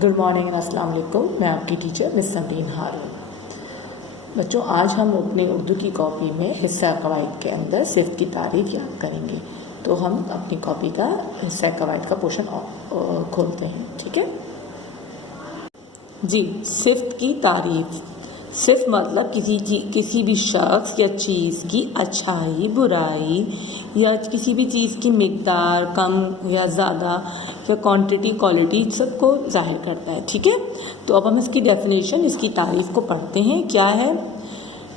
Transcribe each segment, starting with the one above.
Good morning and अस्सलाम वालेकुम। मैं आपकी टीचर मिस संदीन हारून। बच्चों, आज हम अपनी उर्दू की कॉपी में हिस्सा कवायद के अंदर सिफ्त की तारीफ याद करेंगे। तो हम अपनी कॉपी का हिस्सा कवायद का पोर्शन खोलते हैं। ठीक है जी। सिफ्त की तारीफ। सिफ्त मतलब किसी भी शख्स या चीज़ की अच्छाई, बुराई या किसी भी चीज़ की मिकदार, कम या ज़्यादा या क्वांटिटी, क्वालिटी, सबको जाहिर करता है। ठीक है, तो अब हम इसकी डेफिनेशन, इसकी तारीफ को पढ़ते हैं। क्या है?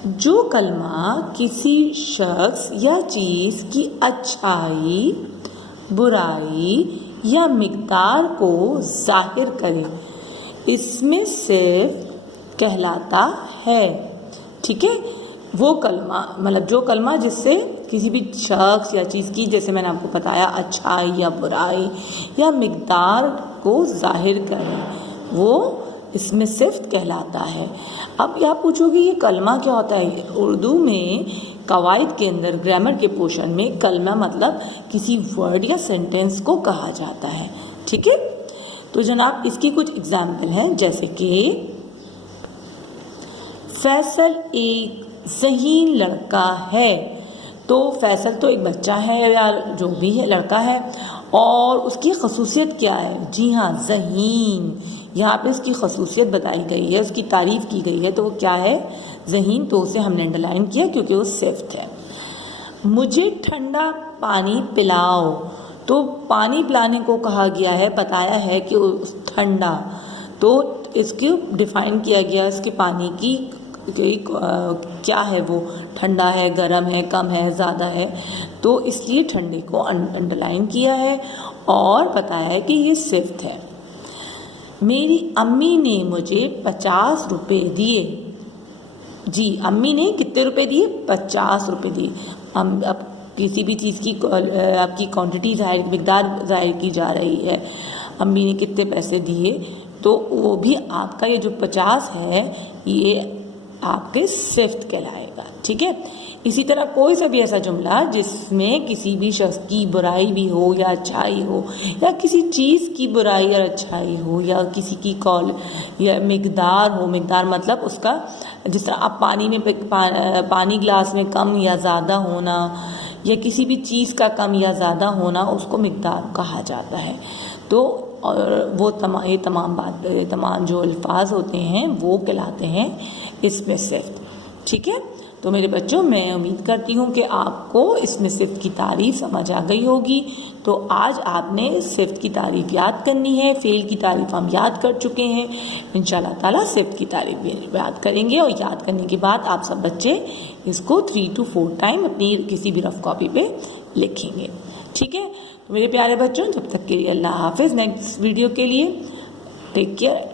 जो कलमा किसी शख्स या चीज़ की अच्छाई, बुराई या मिकदार को जाहिर करे, इसमें सिर्फ कहलाता है। ठीक है, वो कलमा मतलब जो कलमा जिससे किसी भी शख्स या चीज़ की, जैसे मैंने आपको बताया, अच्छाई या बुराई या मिकदार को जाहिर करे, वो इसमें सिफ्त कहलाता है। अब आप पूछोगे ये कलमा क्या होता है? उर्दू में कवायद के अंदर ग्रामर के पोर्शन में कलमा मतलब किसी वर्ड या सेंटेंस को कहा जाता है। ठीक है, तो जनाब इसकी कुछ एग्जाम्पल हैं, जैसे कि फैसल एक ज़हीन लड़का है। तो फैसल तो एक बच्चा है या जो भी है, लड़का है, और उसकी खसूसियत क्या है? जी हाँ, ज़हीन। यहाँ पे उसकी खसूसियत बताई गई है, उसकी तारीफ़ की गई है। तो वो क्या है? ज़हीन। तो उसे हमने अंडरलाइन किया क्योंकि वो सिफ्त है। मुझे ठंडा पानी पिलाओ। तो पानी पिलाने को कहा गया है, बताया है कि ठंडा, तो इसकी डिफ़ाइन किया गया, इसके पानी की क्या है, वो ठंडा है, गर्म है, कम है, ज़्यादा है। तो इसलिए ठंडे को अंडरलाइन किया है और बताया है कि ये सिफ्त है। मेरी अम्मी ने मुझे 50 रुपये दिए। जी, अम्मी ने कितने रुपए दिए? 50 रुपये दिए। अब किसी भी चीज़ की आपकी क्वांटिटी जाहिर, मिकदार जाहिर की जा रही है। अम्मी ने कितने पैसे दिए, तो वो भी आपका ये जो 50 है, ये आपके सिफ्त कहलाएगा। ठीक है, इसी तरह कोई सा भी ऐसा जुमला जिसमें किसी भी शख्स की बुराई भी हो या अच्छाई हो, या किसी चीज़ की बुराई या अच्छाई हो, या किसी की कॉल या मिकदार हो। मिकदार मतलब उसका, जिस तरह आप पानी में पानी गिलास में कम या ज़्यादा होना, या किसी भी चीज़ का कम या ज़्यादा होना, उसको मिकदार कहा जाता है। तो और वो तमाम जो अल्फाज होते हैं वो कहलाते हैं इसमें सिफ्त। ठीक है, तो मेरे बच्चों, मैं उम्मीद करती हूँ कि आपको इसमें सिफ्त की तारीफ समझ आ गई होगी। तो आज आपने सिफ्त की तारीफ याद करनी है। फ़ेल की तारीफ हम याद कर चुके हैं। इंशाल्लाह ताला सिफ्त की तारीफ भी याद करेंगे, और याद करने के बाद आप सब बच्चे इसको 3 to 4 टाइम अपनी किसी भी रफ कॉपी पे लिखेंगे। ठीक है, तो मेरे प्यारे बच्चों, जब तक के लिए अल्लाह हाफिज़। नेक्स्ट वीडियो के लिए टेक केयर।